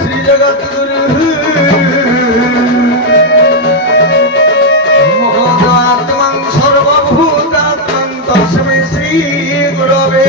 श्री जगद्गुरु महदात्मं सर्वभूतात्मं तस्मै श्री गुरवे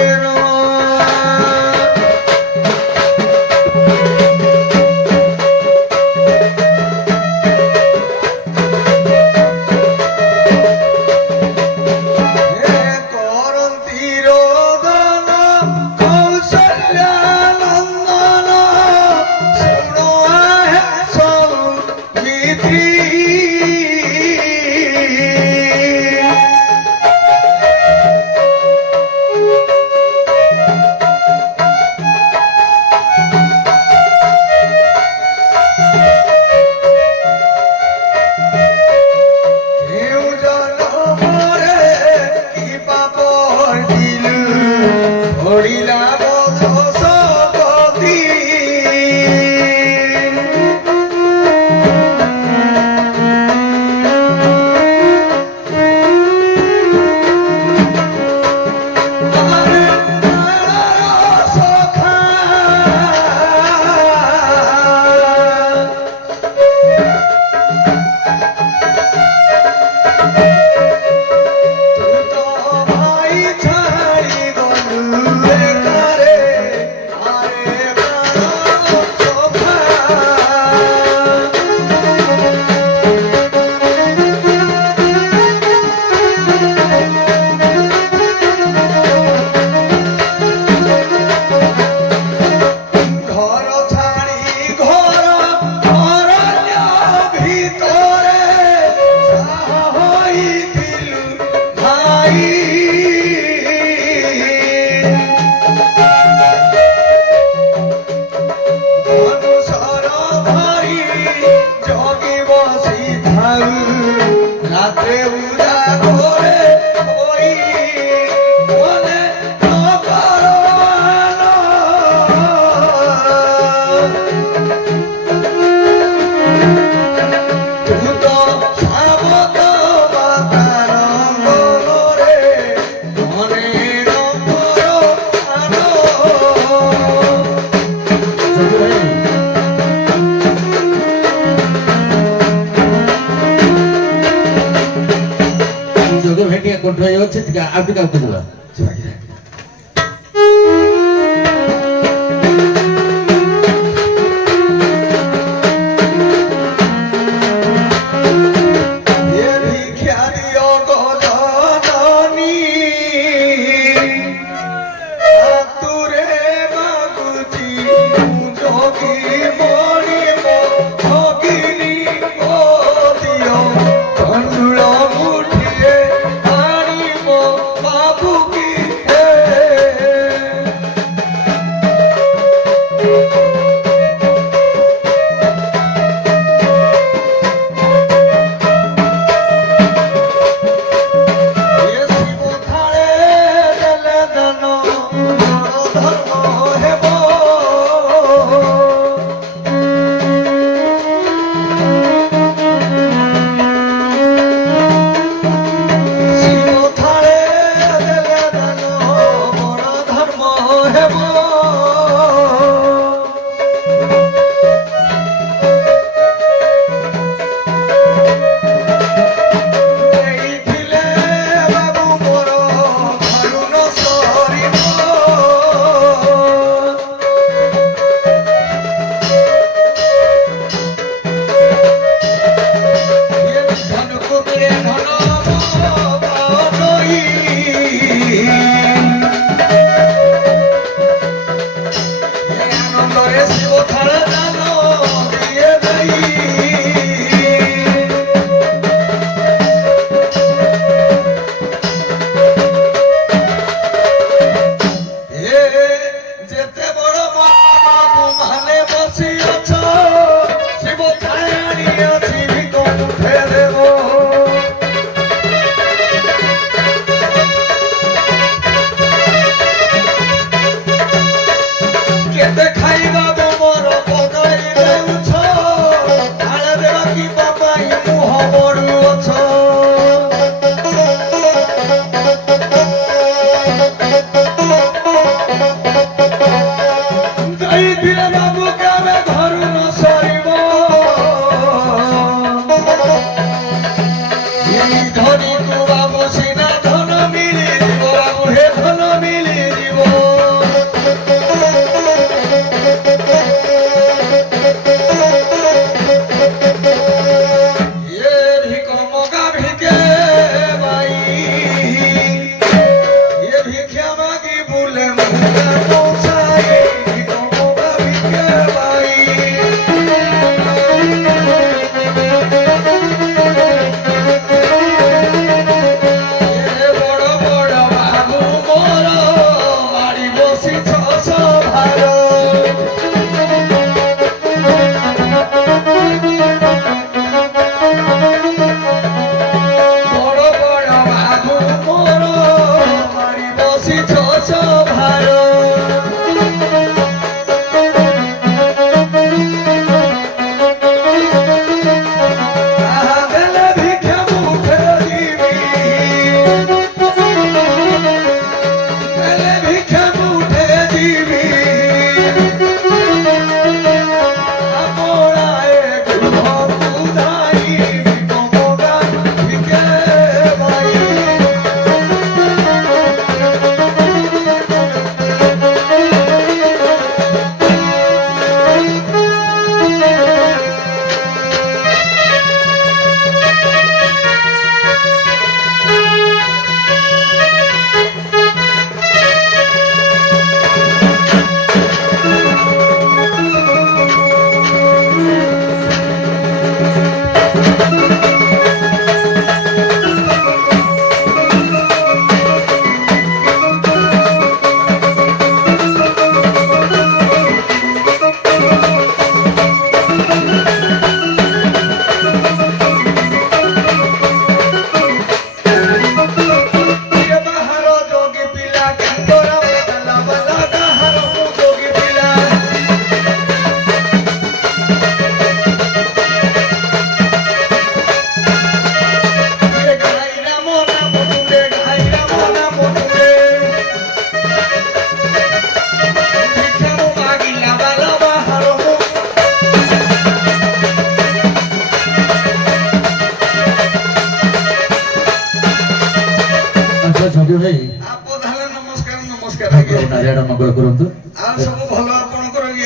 Afrika kedua.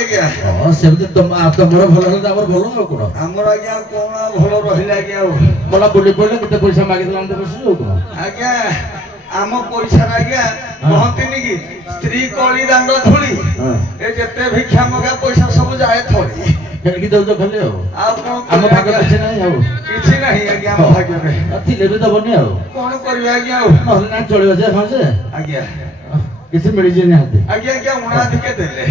ଆଜ୍ଞା ସେମିତି ତମର ଭଲ ହେଲେ ଆମର ଭଲ ଆଉ କଣ ଆମର ଆଜ୍ଞା କଣ ଭଲ ରହିଲା ଆଜ୍ଞା ଆଉ ଭଲ ବୁଲି ପଡ଼ିଲେ କେତେ ପଇସା ମାଗିଦେଲା ଆମେ ବସିଛୁ ଆଉ କଣ ଆଜ୍ଞା ଆମ ପଇସାରେ ଆଜ୍ଞା କହନ୍ତିନି କି ସ୍ତ୍ରୀ କଳି ଦାଣ୍ଡ ଧୂଳି ଏ ଯେତେ ଭିକ୍ଷା ମଗା ପଇସା ସବୁ ଯାଏ ଥଳି ଫେରିକି ଦଉଛ ଖାଲି ଆଉ କଣ ଆମ ଭାଗ କିଛି ନାହିଁ ଆଉ କିଛି ନାହିଁ ଆଜ୍ଞା ଆମ ଭାଗ୍ୟରେ ଥିଲେ ବି ଦବନି ଆଉ କଣ କରିବା ଆଜ୍ଞା ଆଉ ନହେଲେ ନା ଚଳିବ ଯେ ହଁ ଯେ ଆଜ୍ଞା କିଛି ମିଳିଛି ନିହାତି ଆଜ୍ଞା ଆଜ୍ଞା ଉଣାଧିକେ ଦେଲେ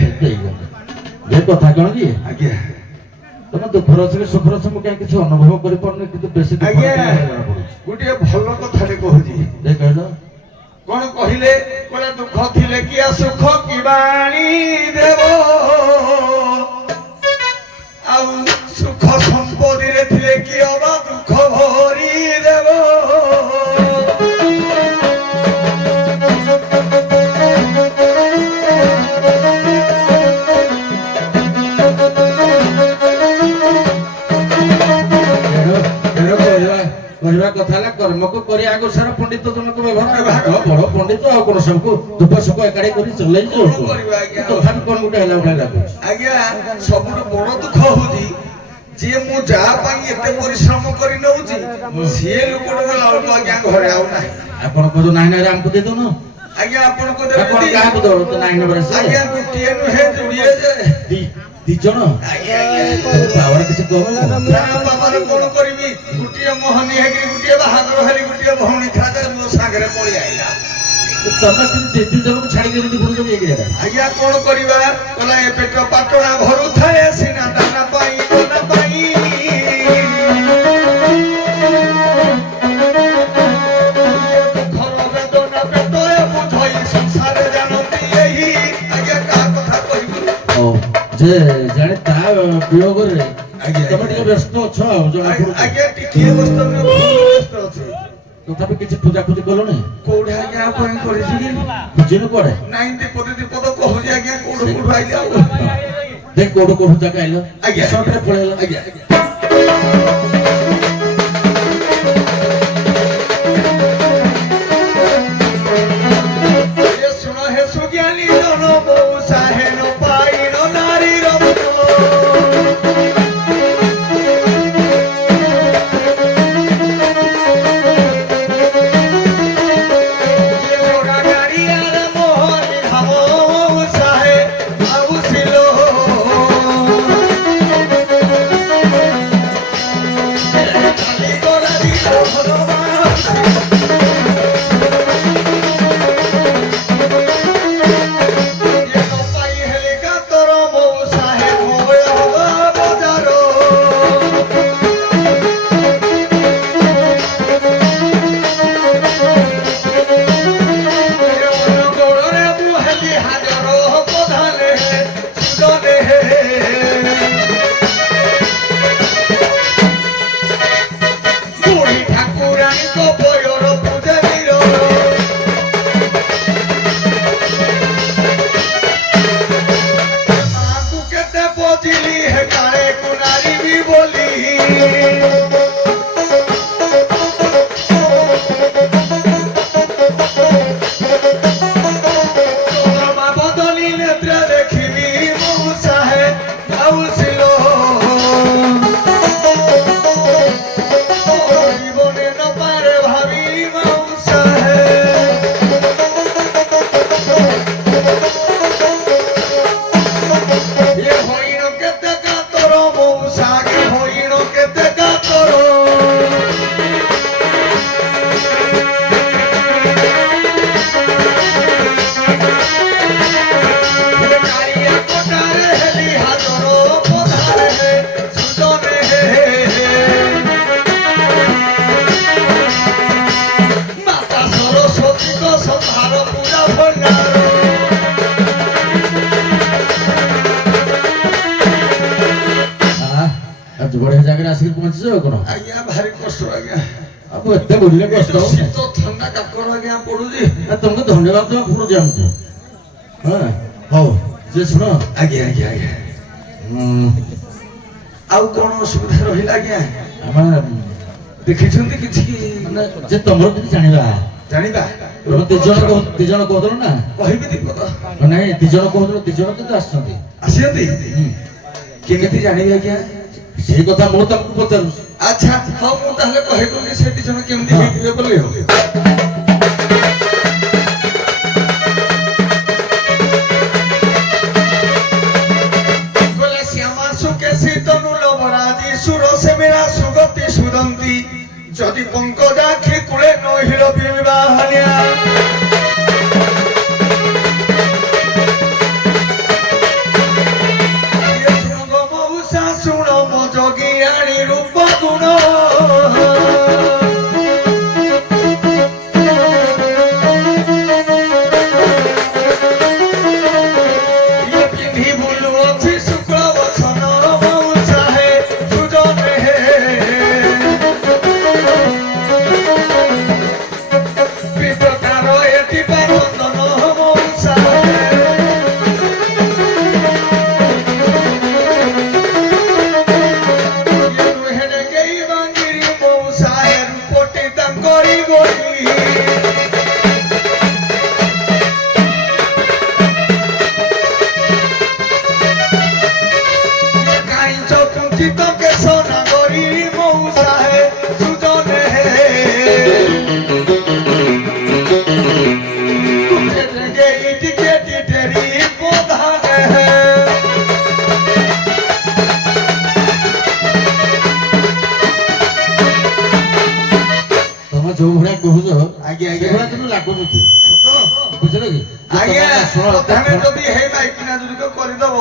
ଏ କଥା କଣ କି ଆଜ୍ଞା ତମେ ଦୁଃଖର ଅଛି କି ସୁଖର ଅଛି ମୁଁ କାହିଁ କିଛି ଅନୁଭବ କରିପାରୁନି କିନ୍ତୁ ବେଶୀ ଆଜ୍ଞା ଗୋଟିଏ ଭଲ କଥାଟେ କହୁଛି କହିଲ କଣ କହିଲେ କହିଲା ଦୁଃଖ ଥିଲେ କିଆ ସୁଖ କି ବାଣୀ ଦେବ ଆଉ ସୁଖ ସମ୍ପତ୍ତିରେ ଥିଲେ କି ଅବା ଦୁଃଖ ଭରି ଦେବ କହିବା କଥା ହେଲା କର୍ମକୁ କରି ଆଗ ସାରା ପଣ୍ଡିତ ଜଣକ ବ୍ୟବହାର ବଡ ପଣ୍ଡିତ ଆଉ କଣ ସବୁକୁ ଦୁଃଖ ସୁଖ ଏକାଠି କରି ଚଲେଇ ତଥାପି କଣ ଗୋଟେ ହେଲା ଭଳିଆ ଲାଗୁଛି ଆଜ୍ଞା ସବୁଠୁ ବଡ ଦୁଃଖ ହଉଛି ଯିଏ ମୁଁ ଯାହା ପାଇଁ ଏତେ ପରିଶ୍ରମ କରି ନଉଛି ସିଏ ଲୋକଟା ଗଲା ବେଳକୁ ଆଜ୍ଞା ଘରେ ଆଉ ନାହିଁ ଆପଣ କହୁଛ ନାହିଁ ନାହିଁ ଆମକୁ ଦେଇଦଉନ ଆଜ୍ଞା ଆପଣଙ୍କୁ କାହାକୁ ଦଉ ନାହିଁ ନେବାର ଆଜ୍ଞା ଗୋଟିଏ ନୁହେଁ ଯୋଡ଼ିଏ ଯେ ଦି ଜଣ ପାୱାର କିଛି କମ ବାବାରେ କଣ କରିବି ଗୋଟିଏ ମୋହନୀ ହେଇକି ଗୋଟିଏ ବାହାଘର ହେଲି ଗୋଟିଏ ଭଉଣୀ ଖାଜା ମୋ ସାଙ୍ଗରେ ପଳେଇ ଆଇଲା ତମେ ଦି ଜଣକୁ ଛାଡିକି ଏମିତି ବୁଲୁଛ ଆଜ୍ଞା କଣ କରିବା କହିଲା ଏ ପେଟ ପାଟଣା ଭରୁଥାଏ ସିନା ଦାନା ପାଇଁ ଦାନା ପାଇଁ ଦୁଃଖର ବେଦନା ପେଟ ବୁଝଇ ସଂସାରେ ଜାଣନ୍ତି ଏହି ଆଜ୍ଞା କାହା କଥା କହିବି ଯେ ଜାଣେ ତା ବିୟୋଗରେ ତମେ ଟିକେ ବ୍ୟସ୍ତ ଅଛ ଆଉ ଆଜ୍ଞା ଟିକେ ବ୍ୟସ୍ତ ଅଛି ତଥାପି କିଛି ଖୋଜା ଖୋଜି କଲଣି କୋଉଠି ଆଜ୍ଞା ପାଇଁ କରିଛି କି ଖୋଜିନୁ କୁଆଡେ ନାଇଁ ଦୀପଦ କହୁଛି ଆଜ୍ଞା କୋଉଠୁ ଆଇଲେ ଆଉ ଦେଖ କୋଉଠୁ ଜାଗା ଆଇଲ ଆଜ୍ଞା ସଟରେ ପଳେଇଲ ଆଜ୍ଞା ଶୁଣ ହେ ସୁଜ୍ଞାନୀ ଜନ ବହୁ ସାହେନ ପାଇନ ନାରୀର ବଢିଆ ଜାଗାରେ ଆସିକି ପହଞ୍ଚିଛ ଆଉ କଣ ଆଜ୍ଞା ଭାରି କଷ୍ଟ ଆଜ୍ଞା ଆଉ ଏତେ ବୁଲିଲେ କଷ୍ଟ ଶୀତ ଥଣ୍ଡା କାକର ଆଜ୍ଞା ପଡୁଛି ତମକୁ ଧନ୍ୟବାଦ ଦେବା ପଡୁଛି ଆମକୁ ହଁ ହଉ ଯେ ଶୁଣ ଆଜ୍ଞା ଆଜ୍ଞା ଆଜ୍ଞା ଆଉ କଣ ଅସୁବିଧା ରହିଲା ଆଜ୍ଞା ଆମେ ଦେଖିଛନ୍ତି କିଛି ମାନେ ଯେ ତମର କିଛି ଜାଣିବା ଜାଣିବା ଦି ଜଣ କହୁଥିଲ ନା କହିବି ଦୀପକ ନାଇଁ ଦି ଜଣ କହୁଥିଲ ଦି ଜଣ କିନ୍ତୁ ଆସିଛନ୍ତି ଆସିଛନ୍ତି କେମିତି ଜାଣିବି ଆଜ୍ଞା ସେଇ କଥା ମୁଁ ତମକୁ ପଚାରୁଛି ଆଚ୍ଛା ହଉ ମୁଁ ତାହେଲେ କହିଦେଉଛି ସେ ଦି ଜଣ କେମିତି ହେଇଥିବେ ବୋଲି ଆଉ শ্যামা সুকেশী তনু লবরাজি সুর সে মেরা সুগতি সুদন্তি যদি পঙ্কজাক্ষী কুলে নহিল বিবাহানিয়া মৌসা শুণ মো যোগিয়াণী রূপ গুণ পিন্ধি বুলু অছি শুক্ল বচন মৌসা হে সুজন হে পিতকার এটি বন্দন মৌসা ଯୋଉ ଭଳିଆ କହୁଛ ଆଜ୍ଞା ଆଜ୍ଞା ସେଇଭଳିଆ କିନ୍ତୁ ଲାଗୁଛି ବୁଝିଲ କି ଆଜ୍ଞା ତମେ ଯଦି ହେଇ ମାଇକିନା ଯୁଡ଼ିକ କରିଦବ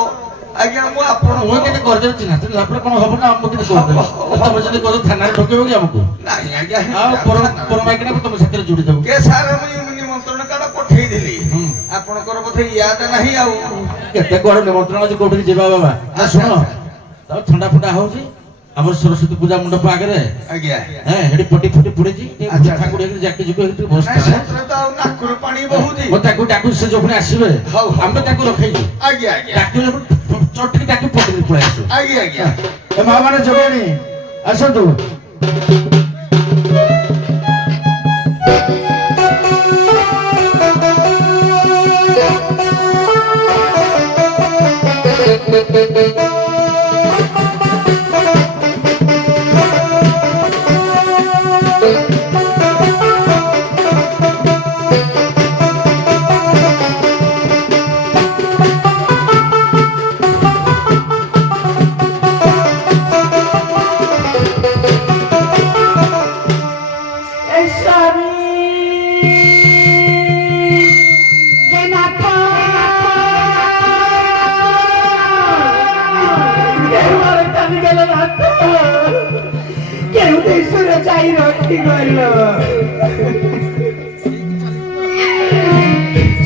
ଆଜ୍ଞା ମୁଁ ଆପଣ ମୁଁ କେମିତି କରିଦେଉଛି ନା ତାପରେ କଣ ହବ ନା ମୁଁ କେମିତି କରିଦେବି ତମେ ଯଦି କର ଥାନାରେ ଠକେଇବ କି ଆମକୁ ନାଇଁ ଆଜ୍ଞା ଆଉ ପର ମାଇକିନାକୁ ତମ ସାଥିରେ ଯୋଡ଼ି ଦେବୁ କେ ସାର୍ ମୁଁ ନିମନ୍ତ୍ରଣ କାର୍ଡ ପଠେଇଥିଲି ଆପଣଙ୍କର ବୋଧେ ୟାଦ ନାହିଁ ଆଉ କେତେ କୁଆଡେ ନିମନ୍ତ୍ରଣ ଅଛି କୋଉଠିକି ଯିବା ବାବା ଶୁଣ ଆଉ ଥଣ୍ଡା ଫଣ୍ଡା ହଉଛି ଆମର ସରସ୍ୱତୀ ପୂଜା ମଣ୍ଡପ ଆଗରେ ଆଜ୍ଞା ହେଠି ପଟି ଫଟି ପଡିଛି ଠାକୁର ଜାକି ଯୁଗ ହେଠି ନାକରୁ ପାଣି ବହୁଛି ମୁଁ ତାକୁ ଡାକୁ ସେ ଯୋଉଠି ଆସିବେ ଆମେ ତାକୁ ରଖେଇଛୁ ଆଜ୍ଞା ଆଜ୍ଞା ଡାକିଲେ ଚଟିକି ଡାକି ପଟିକି ପଳେଇ ଆସିବୁ ଆଜ୍ଞା ଆଜ୍ଞା ଏ ମା ମାନେ ଯୋଗାଣି ଆସନ୍ତୁ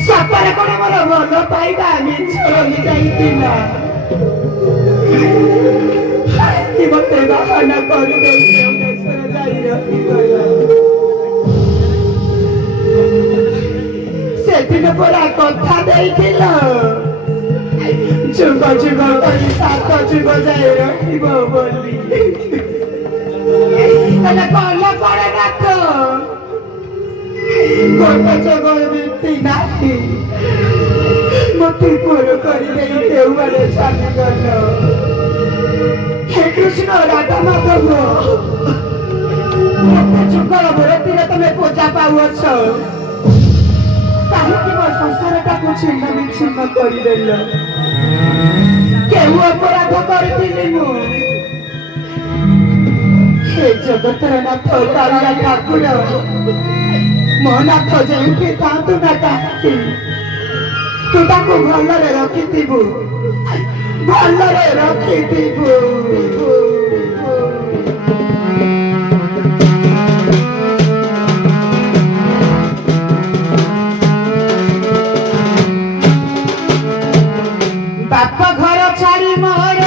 ସତରେ କଣ ମୋର ଭଲ ପାଇବା ମିଛ ରହିଯାଇଥିଲା ମତେ ବାହାନା କରିଦେଇ ଦେଶରେ ଯାଇ ରହିଗଲା ସେଦିନ ପରା କଥା ଦେଇଥିଲ ଯୁଗ ଯୁଗ କରି 7 ଯୁଗ ଯାଏ ରହିବ ବୋଲି ତାହେଲେ କଣ କରେ ରାଖ ଗୋଟେ ଯୁଗ ବୀତି ନାହିଁ ମତେ ପୁର କରିଦେଇ ଦେଉଆରେ ଚାଲିଗଲ ହେ କୃଷ୍ଣ ରାଧା ମାଧବ ଏତେ ଯୁଗଳ ବିରତିରେ ତମେ ପୂଜା ପାଉଅଛ କାହିଁକି ମୋ ସଂସାରଟାକୁ ଛିନ୍ନ ବିଚ୍ଛିନ୍ନ କରିଦେଲ କେଉଁ ଅପରାଧ କରିଥିଲି ମୁଁ हे जगतर नाथ कालिया ठाकुर मो नाथ जेउठी थांतु ना काहिंकी तू ताकू भलरे रखिथिबु भलरे रखिथिबु बाप घर छाड़ी मोर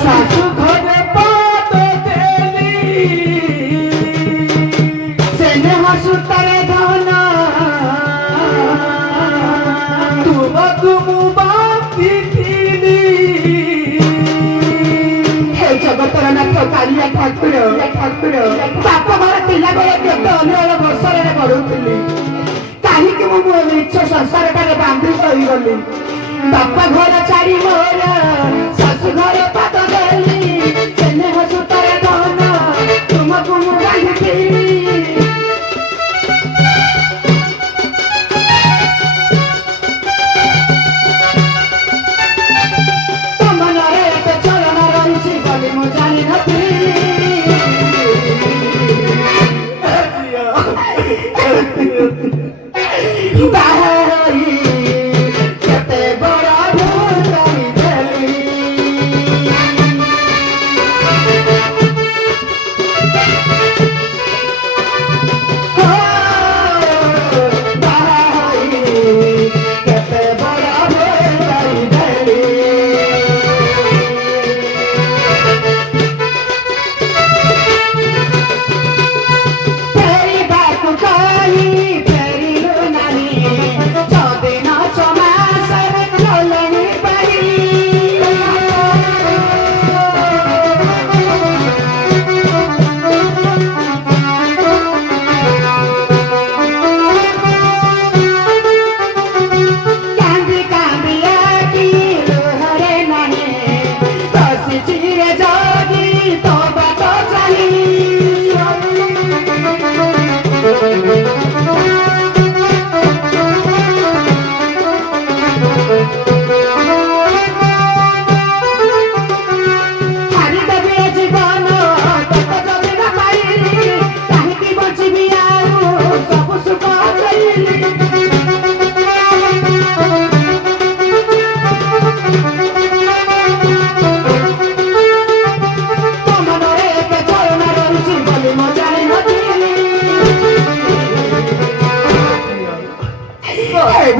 सासु घरे पाद देली सेने हसुतरे धन तुमकु मु बापी किनी हे जगतर नाथ कालिया ठाकुर बाप ରହିଗଲି କାହିଁକି ମୁଁ ମିଛ ସଂସାରଟାରେ ବାନ୍ଧି ରହିଗଲି ବାପା ଘର ଛାଡ଼ି ମୋର ଶାଶୁ ଘରେ ପାଦ ଦେଲି ସ୍ନେହ ସୂତାରେ ଧନ ତୁମକୁ ମୁଁ ବାନ୍ଧିଥିଲି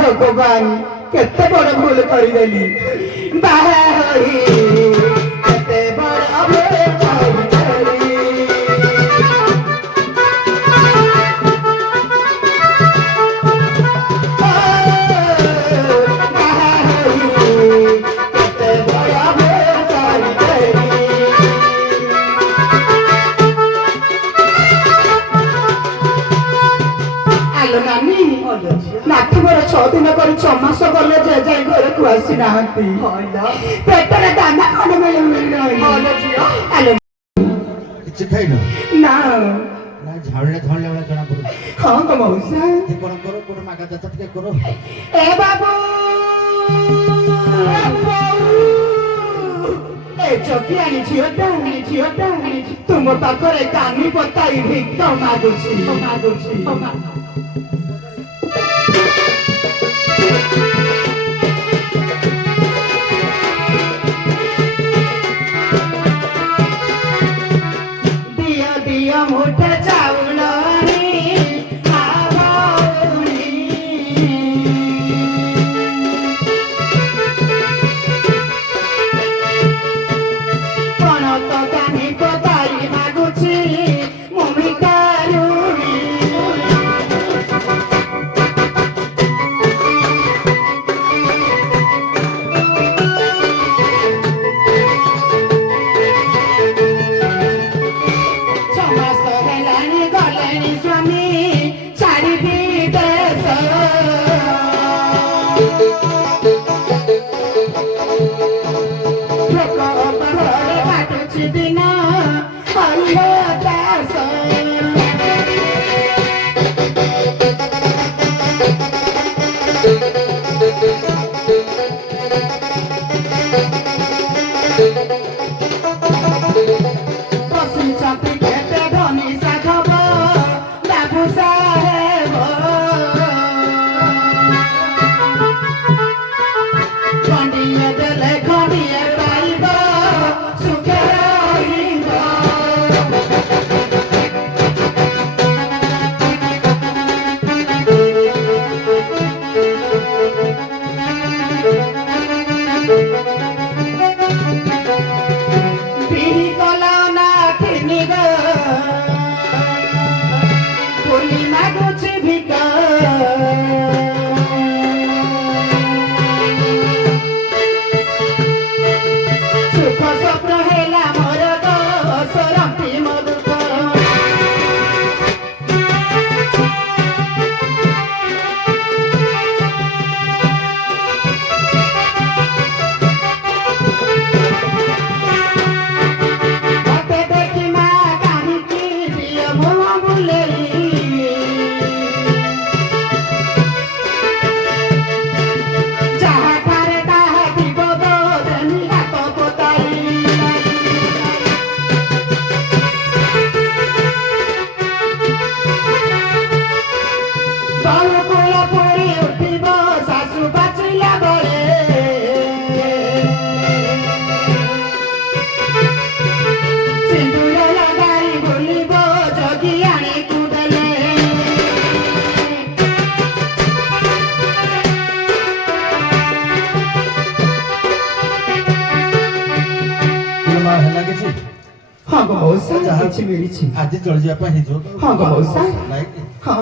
भगवान केते बड़ भूल करदेली बाहा होई केते बड़ भूल करदेली बाहा होई केते बड़ भूल करदेली आलो नानी नाती बड़ 6 दिन कर 6 मास गले जे जाई घर को आसी नाहती पेटरे दाना खंड मिल आलो କିଛି ଖାଇନ ना ନା ଝାଉଳିଲେ ଝାଉଳିଲା ଭଳିଆ ଜଣା ପଡୁଛି हाँ को मौसा କଣ କର କୋଟ ମାଗା ଚାଷ ଟିକେ କର ए बाबू ए चौकी आनी झियोटा तुम पाखरे कानी पताई भिक्त मागुची दिया मोठा चावलानी आवाऊनी पण तो कानी पताई मागुची मुमी कारुनी ବାଜିଲା ବେଳେ ସିନ୍ଦୁର ଲଗାଇ ବୁଲିବ ଜଗିଆଣିକୁ ଦେଲେ ମା ହେଲା କିଛି ହଁ ଗো ମଉସା କିଛି ମିଳିଛି ଆଜି ଚଳିଯିବା ପାଇଁ ହେଇଯିବ ତ? ହଁ ଗো ମଉସା ନାଇଁ କି? ହଁ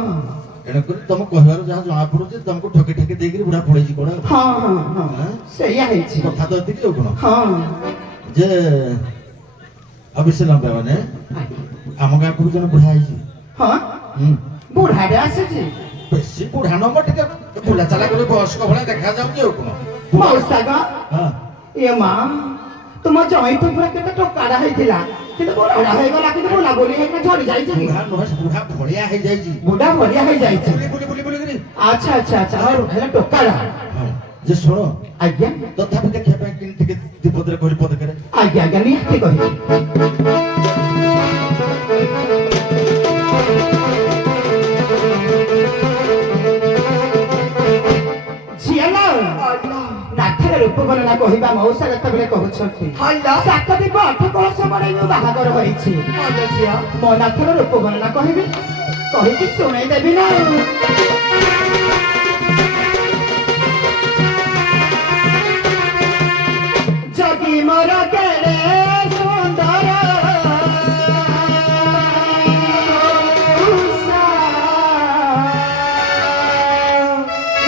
ଏଣୁକରି ତମ କହିବାରୁ ଯାହା ଜଣା ପଡୁଛି ତମକୁ ଠକି ଠକି ଦେଇକିରି ବୁଢା ପଳେଇଛି କଣ ହଁ ହଁ ହଁ ସେଇଆ ହେଇଛି କଥା ତ ଏତିକି ଆଉ କଣ ହଁ ଯେ ଅବଶ୍ୟ ଲମ୍ବା ମାନେ ଆମ ଗାଁକୁ ବି ଜଣେ ବୁଢା ହେଇଛି ହଁ ବୁଢାଟେ ଆସିଛି ବେଶୀ ବୁଢା ନମ୍ବର ଟିକେ ବୁଲା ଚାଲା କରି ବୟସ୍କ ଭଳିଆ ଦେଖାଯାଉଛି ଆଉ କଣ ମଉସା ଗା ହଁ ଏ ମା ତୁମ ଜଇଁ ତ ପୁରା କେତେ ଟୋକାଟା ହେଇଥିଲା କିନ୍ତୁ ବୁଢାଟା ହେଇଗଲା କିନ୍ତୁ ବୁଲା ବୁଲି ହେଇକିନା ଝଡି ଯାଇଛି କି ବୁଢା ନୁହେଁ ସେ ବୁଢା ଭଳିଆ ହେଇଯାଇଛି ବୁଢା ଭଳିଆ ହେଇଯାଇଛି ବୁଲି ବୁଲି ବୁଲି ବୁଲିକିରି ଆଚ୍ଛା ଆଚ୍ଛା ଆଚ୍ଛା ହେଲେ ଟୋକାଟା ହଁ ଯେ ଶୁଣ ଆଜ୍ଞା ତଥାପି ଦେଖିବା ପାଇଁ କେମିତି ଟିକେ ଦିପଦରେ କହିଲି ପଦକରେ ଆଜ୍ଞା ଆଜ୍ଞା ନିହାତି କହିବି ଝିଅ ଲୋ ନାଥରେ ରୂପ ବର୍ଣ୍ଣନା କହିବା ମଉସା ଯେତେବେଳେ କହୁଛନ୍ତି ସାତ ଦୀପ 8 କଳସ ମଡ଼େଇ ମୁଁ ବାହାଘର ହୋଇଛି ମୋ ନାଥର ରୂପ ବର୍ଣ୍ଣନା କହିବି କହିକି ଶୁଣେଇ ଦେବି ନା ଜଗି ମୋର କେଡ଼େ ସୁନ୍ଦର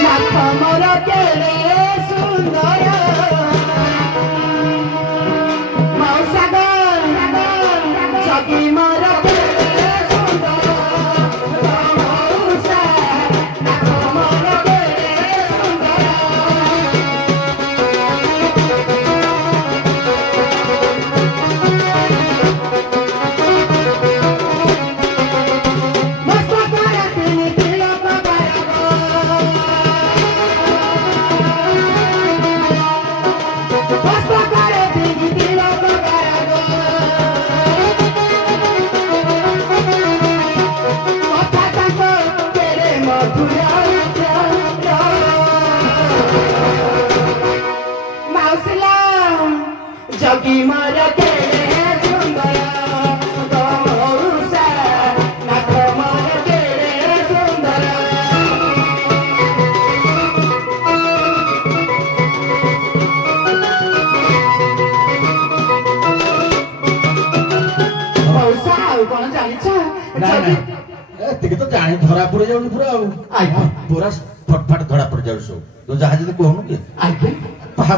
ନାଥ ମୋର କେଡ଼େ ସୁନ୍ଦର ମଉସା ଗো ଜଗି ମୋର କେଡ଼େ ସୁନ୍ଦର ମଉସା ନାଥ ମୋର କେଡ଼େ ସୁନ୍ଦର ମସ୍ତକରେ ତିନି ତିଳକ ବାରଗ ମସ୍ତକରେ ତିନି ତିଳକ ବାରଗ କଥା ତାଙ୍କ କେଡ଼େ ମଧୁର ମାଉସିଲା ଜଗି ମୋର କେଡ଼େ ସୁନ୍ଦର ମଉସା ନାଥ ମୋର କେଡ଼େ ସୁନ୍ଦର ମଉସା ଆଉ କଣ ଜାଣିଛ ନାଇଁ ନାଇଁ ଏତିକି ତ ଜାଣି ଧରା ପଡି ଯାଉଛି ପୁରା ଆଉ ଆଜ୍ଞା। ପୁରା ଫଟଫାଟ ଧରା ପଡି ଯାଉଛି ସବୁ ତୁ ଯାହା ଯଦି କହୁନୁ କି ଆଜ୍ଞା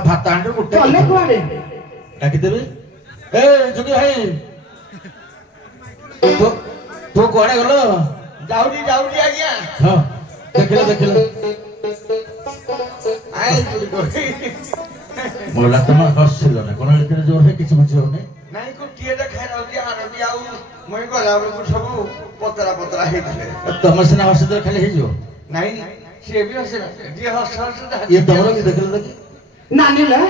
ଭାତ ଆଣ୍ଡରେ ଗୋଟେ ଗଲେ କୁଆଡେ ଡାକିଦେବି ଏ ଯୋଗୀ ଭାଇ ତୁ କୁଆଡେ ଗଲ ଯାଉଛି ଯାଉଛି ଆଜ୍ଞା ହଁ ଦେଖିଲ ଦେଖିଲ ମହିଳା ତମେ ହସିଲ ନା କଣ ଏଥିରେ ଜୋର ହେ କିଛି ବୁଝି ହଉନି ନାଇଁ ଗୋଟିଏଟା ଖାଇ ଯାଉଛି ଆରବି ଆଉ ମୁଇଁ ଗଲା ବେଳକୁ ସବୁ ପତରା ପତରା ହେଇଥିଲେ ତମେ ସିନା ହସିଦେଲେ ଖାଲି ହେଇଯିବ ନାଇଁ ସିଏ ବି ହସିଲା ଯିଏ ହସ ହସ ଇଏ ତମର କି ଦେଖିଲ ଦେଖି ନାନିଲେ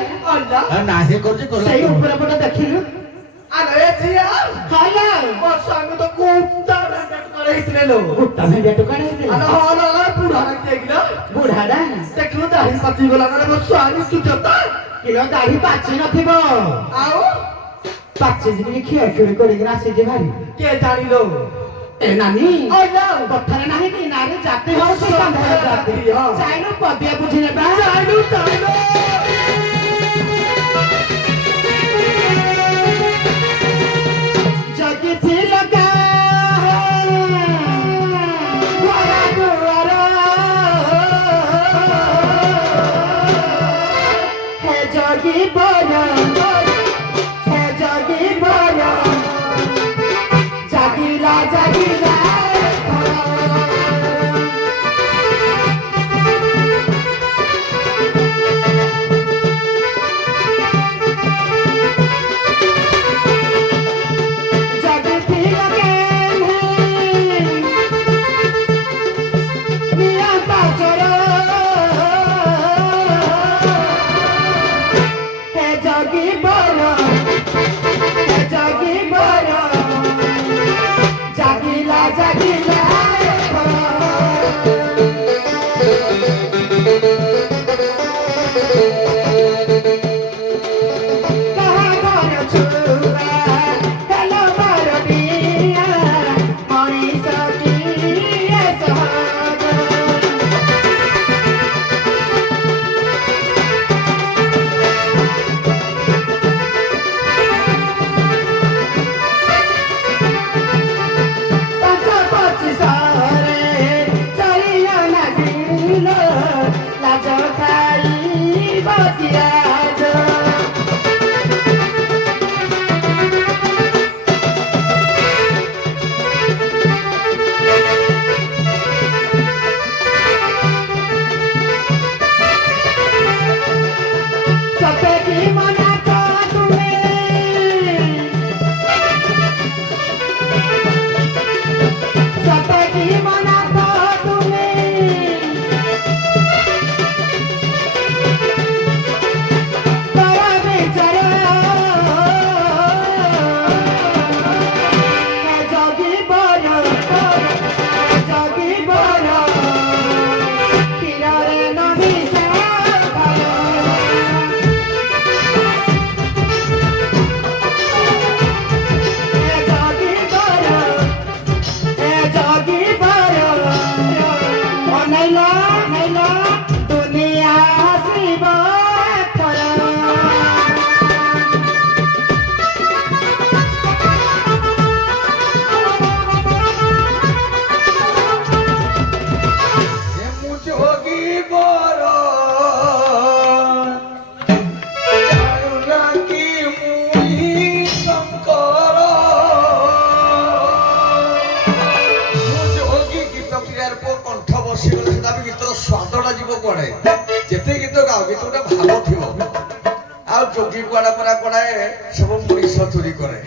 ନାହିଁ କରୁଛି ସେଇ ଉପରେ ପଟେ ଦେଖିଲୁ ଆରେ ଝିଅ ହାଲା ମୋ ସ୍ୱାମୀ ତ କୁଟା ହେଇଥିଲେ ଲୋ ଗୋଟା ଭେଣ୍ଡିଆ ଟୋକାଟା ହେଇଥିଲା ଆରେ ହଁ ନା ବୁଢା ଦେଖିଲ ବୁଢାଟା ଦେଖିଲୁ ଦାଢି ପାଚି ଗଲା ନା ମୋ ସ୍ୱାମୀ ସୁଚତା କିଲୋ ଦାଢି ପାଚି ନଥିବ ଆଉ ପାଚିଛି ଟିକେ ଖିଅ ଖିଅ କରିକି ଆସିଛି ଭାରି କିଏ ଜାଣିଲୋ ଏ ନାନି ଅଇଲୋ କଥାରେ ନାହିଁ କି ନାରୀ ଜାତି ହଉଛି ସନ୍ଦେହ ଜାତି ଚାଇନୁ ପଦିଆ ବୁଝି ନେବା ଜାଣିଲୁ ଜାଣିଲୁ ଜଗିଥିଲ ଘର ଦୁଆର ହେ ଜଗି ବର ହେ ଜଗି ବର ଜାଗିଲା ଜାଗିଲା किया जो सपे की मना को तुम्हें सपे की मना को तुम्हें तोरा बेचारा जोगी बोलो जोगी बोलो किनारे नदी से दुनिया हसीब যোগী বর জানু নাকি মুই শঙ্কর যোগী গীত ক্রিয়ার পর কণ্ঠ বসিগলে সেটা আমি গীতর স্বাদটা যাব কুয়াড়ে যেতে গীত গাও গীতটা ভালো থিব আর যোগী কুয়াড়া পরা কড়ায় সব মনীষ চুরি করে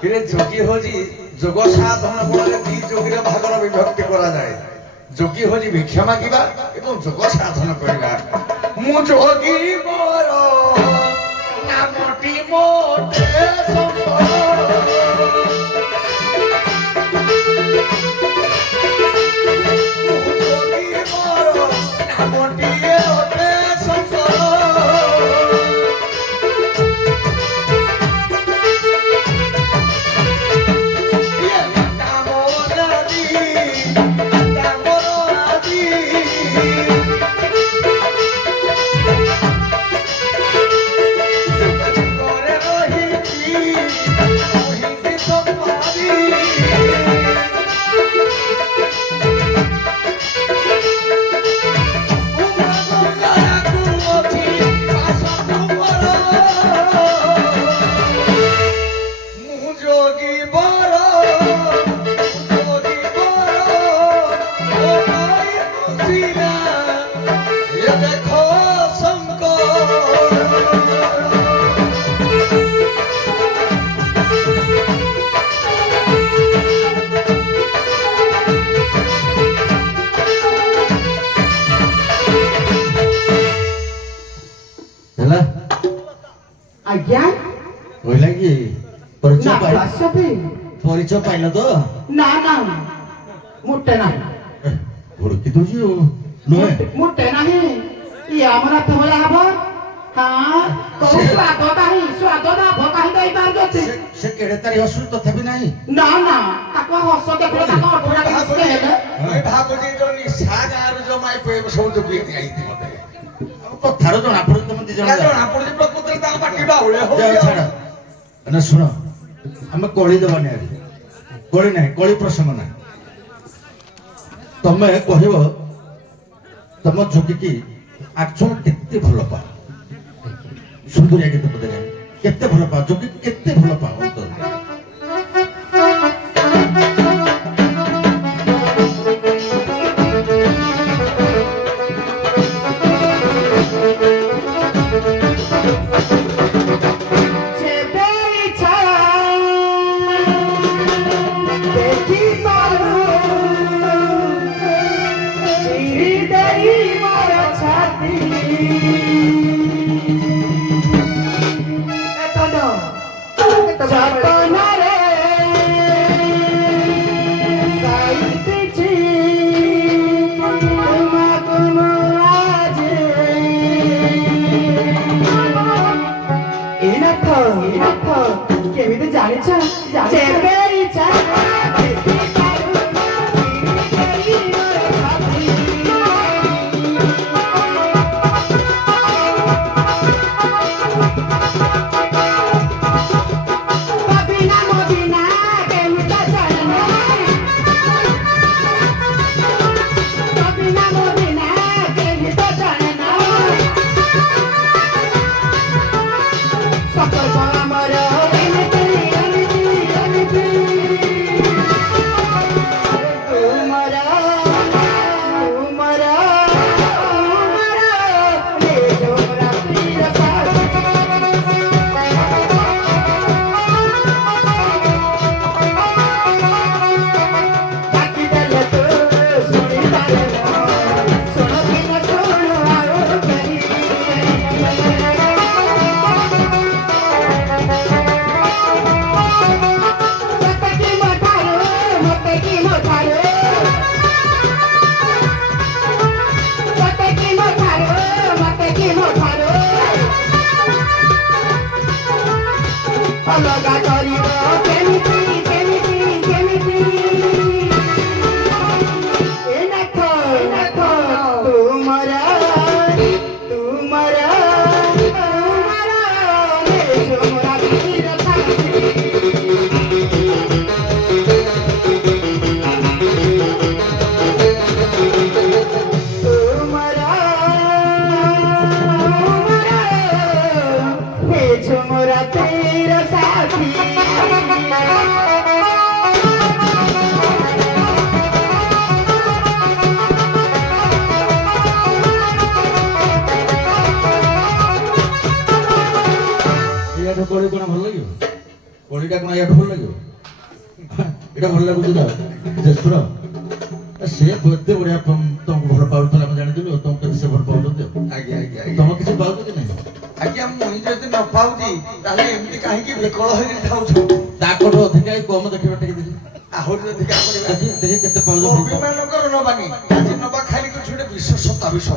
কিন্তু যোগী হজি যোগ সাধনা ফଳରେ ଦି ଯୋଗୀର ଭାଗର ବିଭକ୍ତି କରାଯାଏ যোগী হজি ভিক্ষা মাগিবা এবং যোগ সাধন করিবা ମୁଁ যোগী ମୋର ନାମଟି ମୋଟେ ଶଙ୍କର ମୁଁ ଯୋଗୀ ମୋର ନାମଟି ମୋଟେ ଶଙ୍କର ହେଲା आज्ञा କହିଲା କି ପରିଚୟ ना ପାଇ आसते ପରିଚୟ ପାଇଲ ତ ना ना मुट्टे ना ଭଡ଼କି ଦଉଛି ନୁହେଁ मुट्टे नहीं ये हमरा तुम्हाला हबो हाँ कोई स्वाद ना भकाही दई पार जति ସେ କେଡ଼େ ତାରି ହସୁ ତଥାପି ନାହିଁ ना ना ताको हस देखले ताको अठोड़ा किसके हेले ମୁଁ ଭାବୁଛି ଯୋଉ ନିଶା ଗାଁରୁ ଯୋଉ ମାଇ ପେବ ସବୁ ଯୋଉ ବିକି ଆଇති ମତେ କଥାରୁ ଜଣା ପଡୁଛି ତମେ ଦି ଜଣ ଜଣା ପଡୁଛି ପ୍ରକୃତରେ ତାଙ୍କ ପାଟି ବାଉଳେ ଯାଅ ହଉଛି ଛାଡ ନା ଶୁଣ ଆମେ କଳି ଦେବାନି ଆଜି କଳି ନାହିଁ କଳି ପ୍ରସଙ୍ଗ ନାହିଁ ତମେ କହିବ ତମ ଯୋଗୀକି ଆକ୍ଚୁଆଲ କେତେ ଭଲ ପାଅ ସୁନ୍ଦରିଆ ଗୀତ ବୋଧେ କେତେ ଭଲ ପାଅ ଯୋଗୀ କେତେ ଭଲ ପାଅ ଅନ୍ତରରେ जेबे इच्छा देखी पारू चिरी देई मोर छाती एतनो जतनारे साइतिची तुमाको आज इनथ केमिति जानिछ जेबे इच्छा देखी पारू चिरी देई मोर छाती Babina Mobina, Kemita Chana. Babina Mobina, Kemita Chana. ରାତିର ସାଥୀ ইয়াଠୁ କୋଳି କଣ ଭଲ ଲାଗିବ? କୋଳିଟା କଣ ইয়াଠୁ ଭଲ ଲାଗିବ? ଏଇଟା ଭଲ ଲାଗୁଛି ନା ଜେସୁର ସେ ଏତେ ବଢିଆ ତମକୁ ଭଲ ପାଉଥିଲା ଆମେ ଜାଣିଥିଲୁ ତମକୁ କେତେ ସେ ଭଲ ପାଉଛନ୍ତି ଆଜ୍ଞା ଆଜ୍ଞା ତମ କିଛି ପାଉଛ କି ନାହିଁ? ଆଜ୍ଞା ମୁଁ ଯଦି ନ ପାଉଛି ତାହେଲେ ଏମିତି କାହିଁକି ବିକଳ ହେଇକି ଥାଉଛୁ? ତାଙ୍କଠୁ ଅଧିକା କମ ଦେଖିବା ଟିକେ ଦେଖି ଆହୁରି ଅଧିକା କରିବା ଦେଖି ଦେଖି କେତେ ପାଉଛ ଅଭିମାନଙ୍କର ନବାନି ଆଜି ନବା ଖାଲି କିଛି ଗୋଟେ ବିଶ୍ୱସତା ବିଷୟ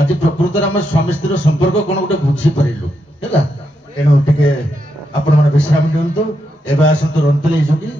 ଆଜି ପ୍ରକୃତରେ ଆମେ ସ୍ୱାମୀ ସ୍ତ୍ରୀର ସମ୍ପର୍କ କଣ ଗୋଟେ ବୁଝିପାରିଲୁ ହେଲା। ଏଣୁ ଟିକେ ଆପଣମାନେ ବିଶ୍ରାମ ନିଅନ୍ତୁ। ଏବେ ଆସନ୍ତୁ ରନ୍ତଳେଇ ଯୋଗୀ